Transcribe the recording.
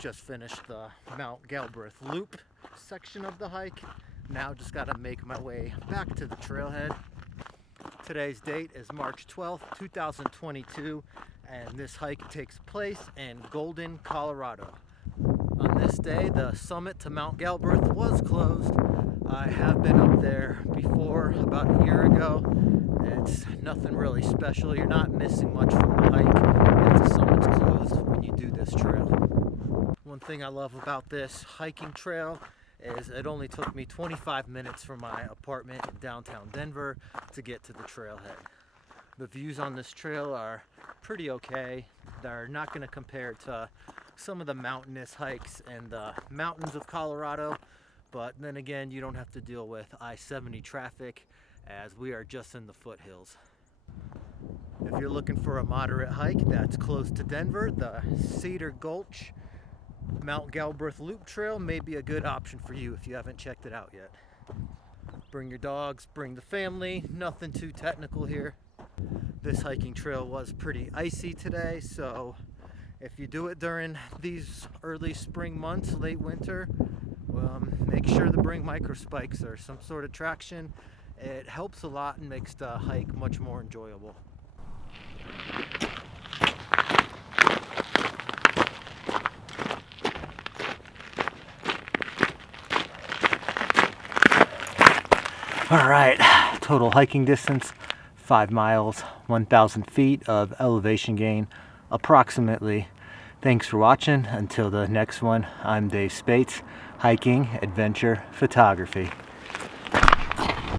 Just finished the Mount Galbraith loop section of the hike. Now just gotta make my way back to the trailhead. Today's date is March 12th, 2022, and this hike takes place in Golden, Colorado. On this day, the summit to Mount Galbraith was closed, I have been up there before, about a year ago. It's nothing really special. You're not missing much from the hike if the summit's closed when you do this trail. One thing I love about this hiking trail is it only took me 25 minutes from my apartment in downtown Denver to get to the trailhead. The views on this trail are pretty okay. They're not going to compare to some of the mountainous hikes in the mountains of Colorado, but then again, you don't have to deal with I-70 traffic as we are just in the foothills. If you're looking for a moderate hike that's close to Denver, the Cedar Gulch Mount Galbraith Loop Trail may be a good option for you if you haven't checked it out yet. Bring your dogs, bring the family, nothing too technical here. This hiking trail was pretty icy today, so if you do it during these early spring months, late winter, make sure to bring micro spikes or some sort of traction. It helps a lot and makes the hike much more enjoyable. All right, total hiking distance, 5 miles, 1,000 feet of elevation gain, approximately. Thanks for watching. Until the next one, I'm Dave Spates, hiking, adventure, photography.